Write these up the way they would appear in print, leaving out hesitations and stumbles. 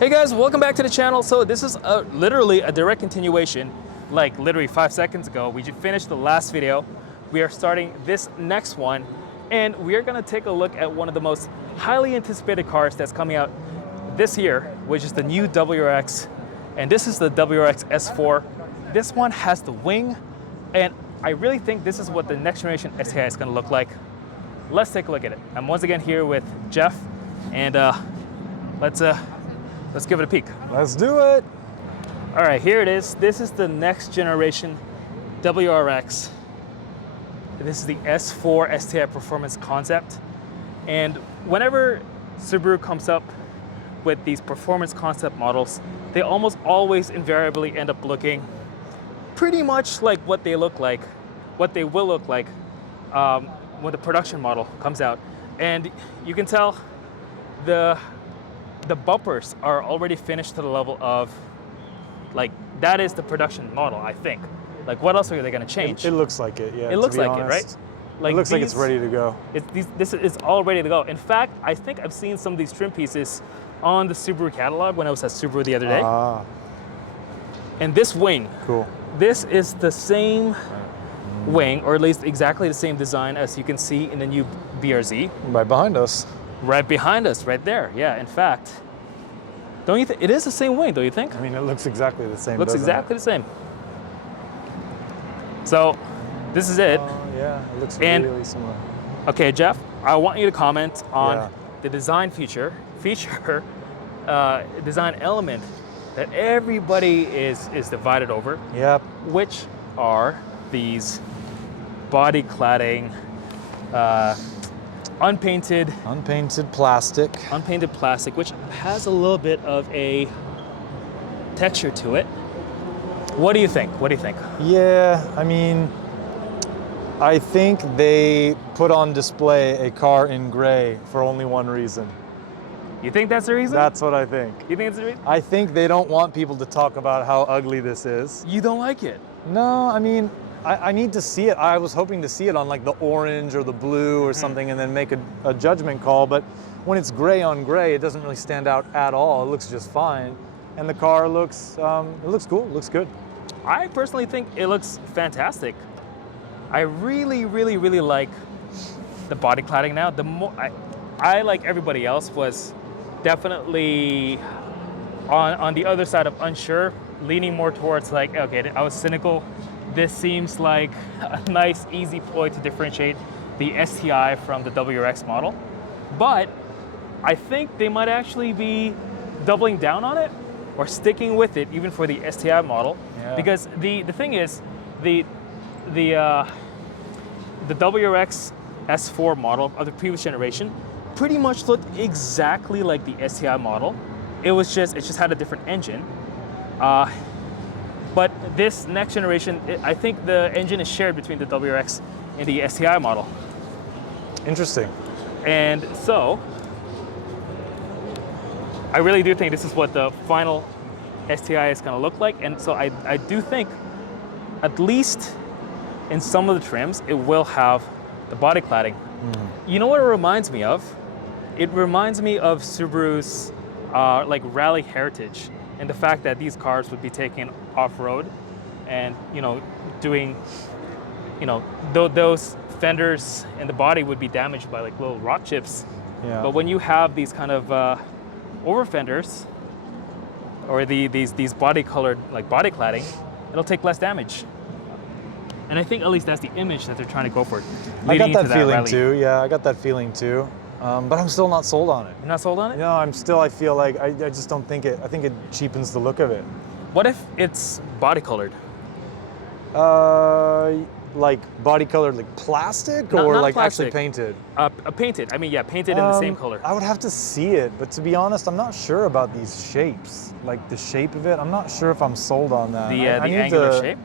Hey guys, welcome back to the channel. So this is literally a direct continuation, like literally 5 seconds ago. We just finished the last video. We are starting this next one, and we are gonna take a look at one of the most highly anticipated cars that's coming out this year, which is the new WRX. And this is the WRX S4. This one has the wing, and I really think this is what the next generation STI is gonna look like. Let's take a look at it. I'm once again here with Jeff, and let's give it a peek. Let's do it. All right, here it is. This is the next generation WRX. This is the S4 STI Performance concept. And whenever Subaru comes up with these performance concept models, they almost always invariably end up looking pretty much like what they look like, what they will look like when the production model comes out. And you can tell the bumpers are already finished to the level of, like, that is the production model, I think. Like, what else are they gonna change? It looks like it, yeah. It looks like it, right? Like it looks like it's ready to go. This is all ready to go. In fact, I think I've seen some of these trim pieces on the Subaru catalog when I was at Subaru the other day. And this wing, cool. This is the same wing, or at least exactly the same design as you can see in the new BRZ. Right behind us. Right behind us, right there. Yeah, in fact, don't you think it is the same wing? Don't you think? I mean, it looks exactly the same. Looks exactly the same. So, this is it. Yeah, it looks really similar. Okay, Jeff, I want you to comment on the design design element that everybody is divided over. Yep. Which are these body cladding, unpainted plastic. Unpainted plastic, which has a little bit of a texture to it. What do you think? What do you think? Yeah, I mean, I think they put on display a car in gray for only one reason. You think that's the reason? That's what I think. You think it's the reason? I think they don't want people to talk about how ugly this is. You don't like it? No, I mean, I need to see it. I was hoping to see it on like the orange or the blue or something and then make a judgment call. But when it's gray on gray, it doesn't really stand out at all. It looks just fine. And the car looks, it looks cool, it looks good. I personally think it looks fantastic. I really, really, really like the body cladding now. The more I like everybody else, was definitely on the other side of unsure, leaning more towards like, okay, I was cynical. This seems like a nice, easy ploy to differentiate the STI from the WRX model. But I think they might actually be doubling down on it or sticking with it even for the STI model. Yeah. Because the thing is, the WRX S4 model of the previous generation pretty much looked exactly like the STI model. It just had a different engine. But this next generation, I think the engine is shared between the WRX and the STI model. Interesting. And so, I really do think this is what the final STI is going to look like. And so I do think, at least in some of the trims, it will have the body cladding. You know what it reminds me of? It reminds me of Subaru's like rally heritage, and the fact that these cars would be taken off-road and, you know, doing, you know, those fenders and the body would be damaged by like little rock chips. Yeah. But when you have these kind of over fenders or these body colored, like body cladding, it'll take less damage. And I think at least that's the image that they're trying to go for. I got that feeling too. Yeah, I got that feeling too. But I'm still not sold on it. You're not sold on it? No, I feel like I just don't think it, I think it cheapens the look of it. What if it's body colored? Like body colored, like plastic, or not like plastic. Actually painted? Painted, I mean, yeah, painted in the same color. I would have to see it, but to be honest, I'm not sure about these shapes. Like the shape of it, I'm not sure if I'm sold on that. The angular shape?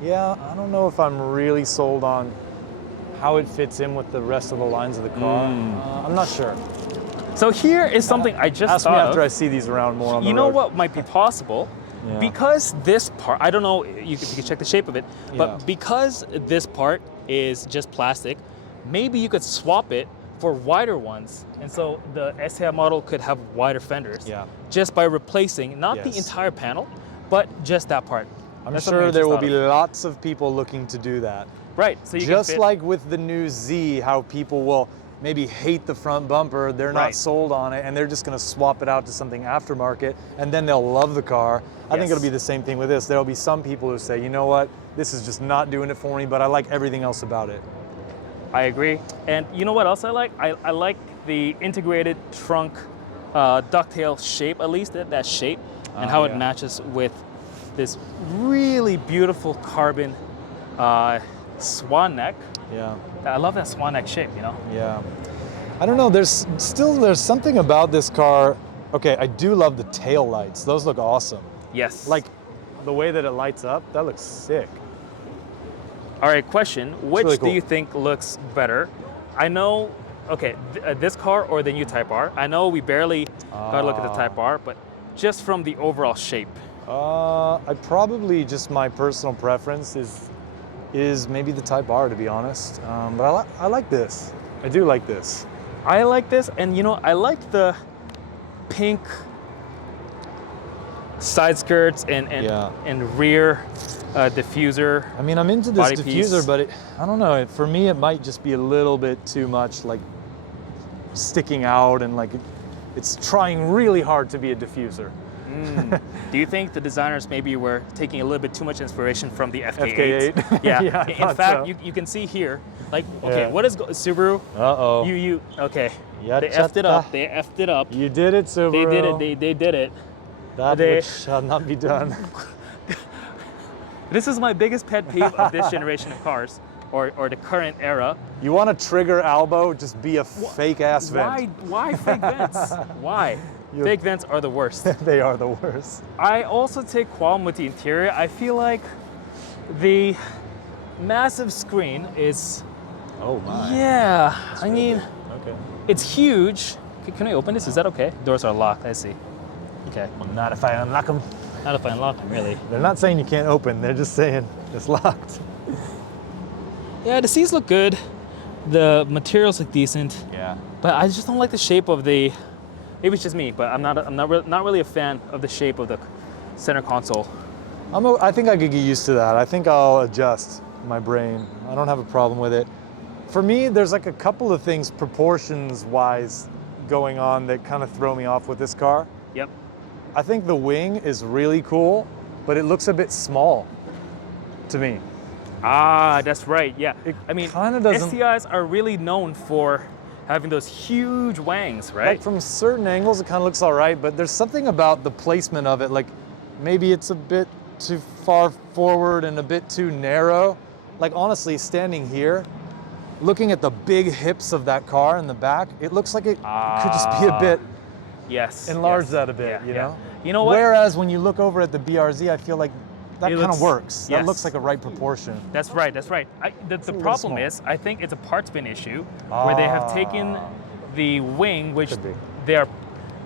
Yeah, I don't know if I'm really sold on how it fits in with the rest of the lines of the car. I'm not sure. So here is something I just Ask thought me after of. I see these around more on the road. You know what might be possible? Yeah. Because this part, I don't know, you can check the shape of it, but because this part is just plastic, maybe you could swap it for wider ones. And so the STI model could have wider fenders. Yeah. Just by replacing not the Yes. entire panel, but just that part. I'm That's something I sure just there will thought be of. lots of people looking to do that. Right. So you Just can fit, like with the new Z, how people will maybe hate the front bumper, they're not Right. sold on it, and they're just gonna swap it out to something aftermarket, and then they'll love the car. I think Yes. it'll be the same thing with this. There'll be some people who say, you know what, this is just not doing it for me, but I like everything else about it. I agree. And you know what else I like? I like the integrated trunk ducktail shape, at least that shape, and how yeah. it matches with this really beautiful carbon swan neck. Yeah, I love that swan neck shape, you know? yeah. I don't know, there's something about this car. Okay, I do love the tail lights. Those look awesome. Yes. Like the way that it lights up, that looks sick. All right, question. Which really do cool. you think looks better? I know, okay, this car or the new Type R. I know we barely got to look at the Type R, but just from the overall shape. I probably, just my personal preference is maybe the Type R, to be honest. But I like this. I do like this. I like this, and you know, I like the pink side skirts and Yeah. and rear diffuser. I mean, I'm into this Body piece. diffuser, but I don't know. For me, it might just be a little bit too much, like sticking out, and like it's trying really hard to be a diffuser. Do you think the designers maybe were taking a little bit too much inspiration from the FK8? FK8? Yeah. Yeah, I In thought fact, so. you can see here, like, okay, Yeah. what is Subaru? Uh-oh. Okay. Yeah, They effed it up. They effed it up. You did it, Subaru. They did it. They did it. That They- which shall not be done. This is my biggest pet peeve of this generation of cars, or the current era. You want to trigger ALBO? Just be a fake ass vent. Why fake vents? Why? You're- Fake vents are the worst. They are the worst. I also take qualm with the interior. I feel like the massive screen is, Oh my. yeah, I mean, Okay. it's huge. Can I open this? Is that okay? Doors are locked, I see. Okay, Well, not if I unlock them. not if I unlock them, really. They're not saying you can't open. They're just saying it's locked. Yeah, the seats look good. The materials look decent, Yeah. but I just don't like the shape of the, maybe it's just me, but I'm not really a fan of the shape of the center console. I think I could get used to that. I think I'll adjust my brain. I don't have a problem with it. For me, there's like a couple of things proportions-wise going on that kind of throw me off with this car. Yep. I think the wing is really cool, but it looks a bit small to me. Ah, that's right. Yeah. It I mean, kinda doesn't- STIs are really known for having those huge wangs, right? Like from certain angles, it kind of looks all right, but there's something about the placement of it. Like maybe it's a bit too far forward and a bit too narrow. Like honestly, standing here, looking at the big hips of that car in the back, it looks like it could just be a bit, Yes. enlarge yes. that a bit, Yeah, you yeah. know? You know what? Whereas when you look over at the BRZ, I feel like that It kind looks- of works. yes. That looks like a right proportion. That's right. That's right. The little problem small. is, I think it's a parts bin issue where they have taken the wing, which Could be. they are.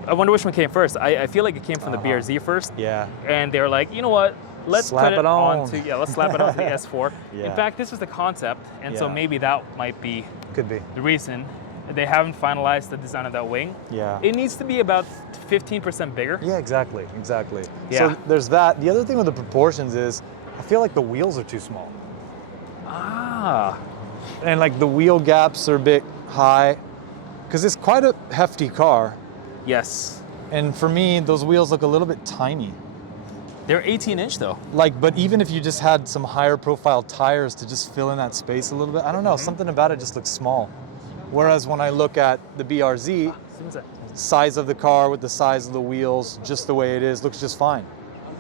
I wonder which one came first. I feel like it came from the BRZ first, Yeah. and they were like, you know what? Let's Slap put it on. onto let's slap it onto the S4. In Yeah. fact, this was the concept, and so Yeah. maybe that might be Could be. the reason they haven't finalized the design of that wing. Yeah. It needs to be about 15% bigger. Yeah, exactly. Exactly. Yeah. So there's that. The other thing with the proportions is I feel like the wheels are too small. Ah. And like the wheel gaps are a bit high because it's quite a hefty car. Yes. And for me, those wheels look a little bit tiny. They're 18-inch though. Like, but even if you just had some higher profile tires to just fill in that space a little bit, I don't know, something about it just looks small. Whereas when I look at the BRZ, size of the car with the size of the wheels, just the way it is, looks just fine.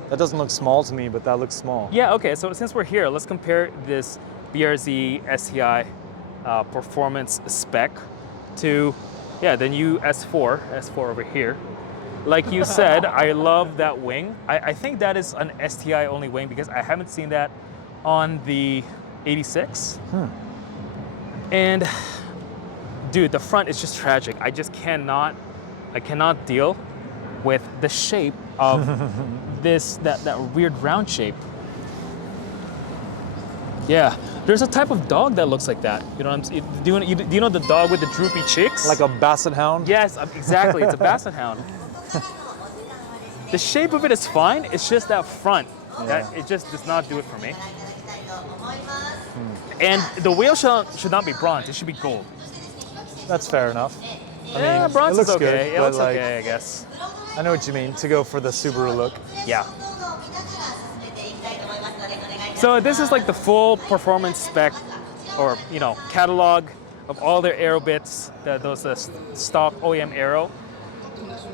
That doesn't look small to me, but that looks small. Yeah, okay, so since we're here, let's compare this BRZ STI performance spec to, the new S4 over here. Like you said, I love that wing. I think that is an STI only wing because I haven't seen that on the 86. And dude, the front is just tragic. I cannot deal with the shape of that weird round shape. Yeah, There's a type of dog that looks like that. You know what I'm do you know the dog with the droopy cheeks? Like a basset hound? Yes, exactly. It's a basset hound. The shape of it is fine. It's just that front. That it just does not do it for me. And the wheel should not be bronze. It should be gold. That's fair enough. Yeah, bronze it looks is okay. good, It looks but, like, okay, I guess. I know what you mean, to go for the Subaru look. Yeah. So this is like the full performance spec, or catalog of all their aero bits. Those stock OEM aero.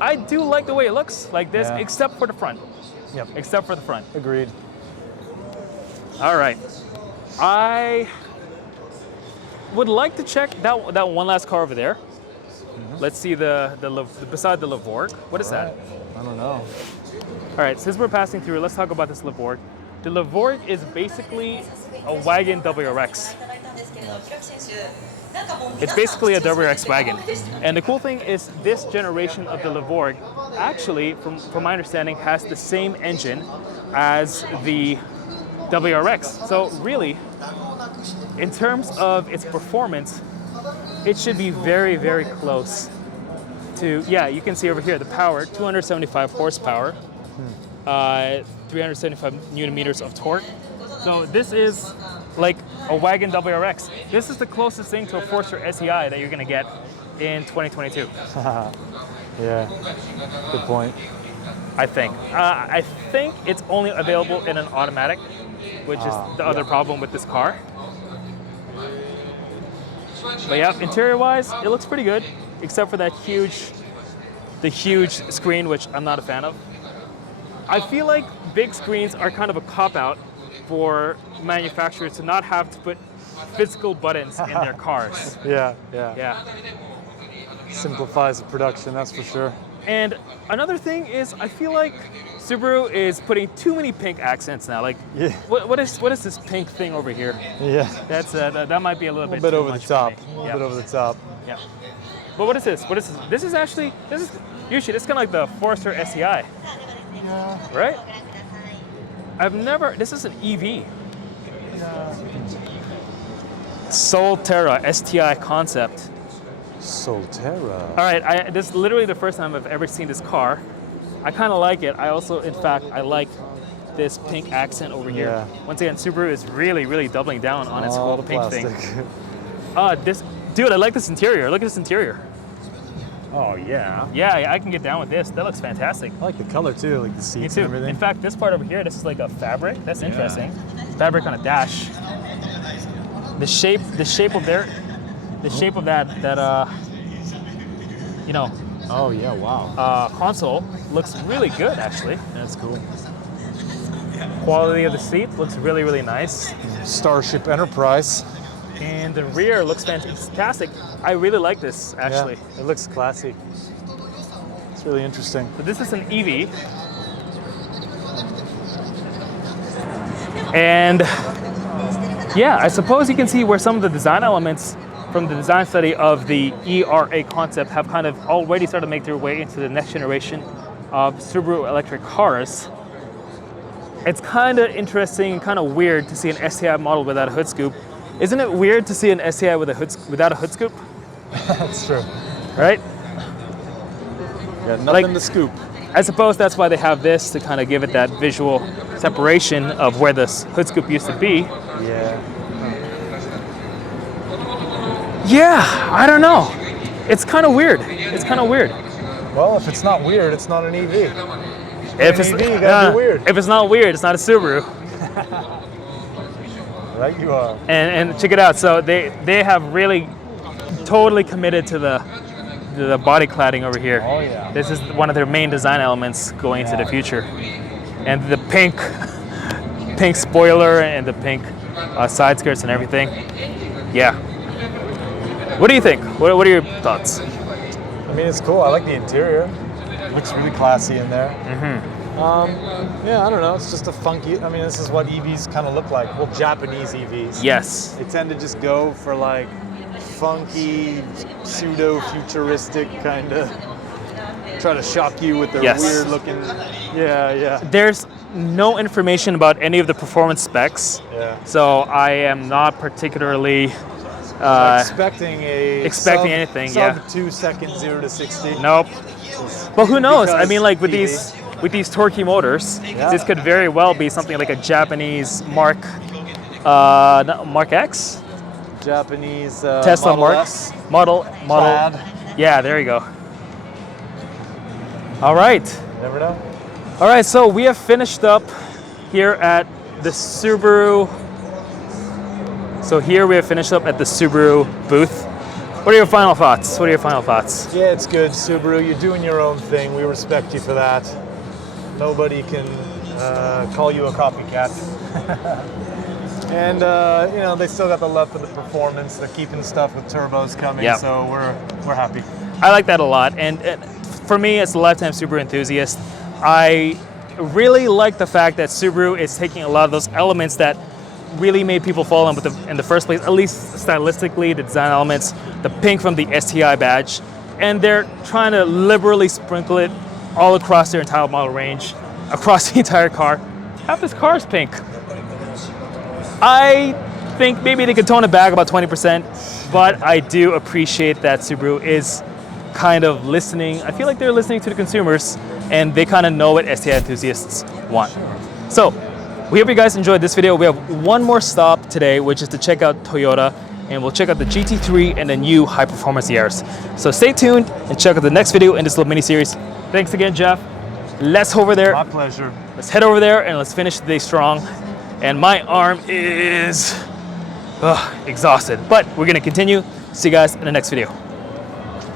I do like the way it looks like this, Yeah. except for the front. Yep. Except for the front. Agreed. All right. I would like to check that one last car over there. Let's see beside the Levorg. What is that? I don't know. All right, since we're passing through, let's talk about this Levorg. The Levorg is basically a wagon WRX. It's basically a WRX wagon. And the cool thing is this generation of the Levorg actually, from my understanding, has the same engine as the WRX. So really, in terms of its performance, it should be very, very close to, you can see over here, the power, 275 horsepower, 375 Newton meters of torque. So this is like a wagon WRX. This is the closest thing to a Forester SEI that you're gonna get in 2022. Yeah, good point. I think. I think it's only available in an automatic, which is the other problem with this car. But yeah, interior-wise, it looks pretty good, except for the huge screen, which I'm not a fan of. I feel like big screens are kind of a cop-out for manufacturers to not have to put physical buttons in their cars. Yeah. Simplifies the production, that's for sure. And another thing is, I feel like Subaru is putting too many pink accents now. Like, what is this pink thing over here? Yeah. That's that might be a little bit too over the much top. for me. A little bit over the top. Yeah. But what is this? What is this? This is usually it's kind of like the Forester SEI. Yeah. Right? This is an EV. Solterra STI concept. Solterra. All right, this is literally the first time I've ever seen this car. I kind of like it. I also, in fact, I like this pink accent over here. Yeah. Once again, Subaru is really, really doubling down on its whole pink plastic thing. Dude, I like this interior. Look at this interior. Oh, yeah. Yeah, I can get down with this. That looks fantastic. I like the color too, like the Me seats too. and everything. In fact, this part over here, this is like a fabric. That's interesting. Fabric on a dash. The shape of that Oh yeah, wow. console looks really good actually. That's cool. Quality of the seat looks really, really nice. Starship Enterprise. And the rear looks fantastic. I really like this actually. Yeah, it looks classy. It's really interesting. So this is an EV. And yeah, I suppose you can see where some of the design elements from the design study of the ERA concept have kind of already started to make their way into the next generation of Subaru electric cars. It's kind of interesting, kind of weird to see an STI model without a hood scoop. Isn't it weird to see an STI with without a hood scoop? That's true. Right? Yeah, nothing to scoop. I suppose that's why they have this, to kind of give it that visual separation of where this hood scoop used to be. Yeah. Yeah, I don't know. It's kind of weird. Well, if it's not weird, it's not an EV. If it's, EV, you gotta be weird. If it's not weird, it's not a Subaru. Right, you are. And check it out. So they have really totally committed to the body cladding over here. Oh yeah. This is one of their main design elements going into the future. And the pink spoiler and the pink side skirts and everything. Yeah. What do you think? What are your thoughts? I mean, it's cool. I like the interior. It looks really classy in there. Yeah, I don't know. It's just a funky. I mean, this is what EVs kind of look like. Well, Japanese EVs. Yes. They tend to just go for like funky, pseudo-futuristic kind of try to shock you with their Yes. weird looking. Yeah, yeah. There's no information about any of the performance specs, Yeah. so I am not particularly Expecting anything, sub yeah. 2 seconds 0 to 60. nope. But who knows? I mean, like with Because these torquey motors, Yeah. this could very well be something like a Japanese Mark X, Japanese Tesla Model Mark S, model. Plaid. Yeah, there you go. All right. You never know. All right, so we have finished up here at the Subaru. So here we have finished up at the Subaru booth. What are your final thoughts? What are your final thoughts? Yeah, it's good, Subaru. You're doing your own thing. We respect you for that. Nobody can call you a copycat. And you know, they still got the love for the performance. They're keeping stuff with turbos coming, Yeah. so we're happy. I like that a lot. And for me, as a lifetime Subaru enthusiast, I really like the fact that Subaru is taking a lot of those elements that really made people fall in with in the first place, at least stylistically, the design elements, the pink from the STI badge, and they're trying to liberally sprinkle it all across their entire model range, across the entire car. Half this car is pink. I think maybe they could tone it back about 20%, but I do appreciate that Subaru is kind of listening. I feel like they're listening to the consumers, and they kind of know what STI enthusiasts want. So, we hope you guys enjoyed this video. We have one more stop today, which is to check out Toyota, and we'll check out the GT3 and the new high-performance Yaris. So stay tuned and check out the next video in this little mini-series. Thanks again, Jeff. Let's head over there. My pleasure. Let's head over there and let's finish the day strong. And my arm is exhausted, but we're gonna continue. See you guys in the next video.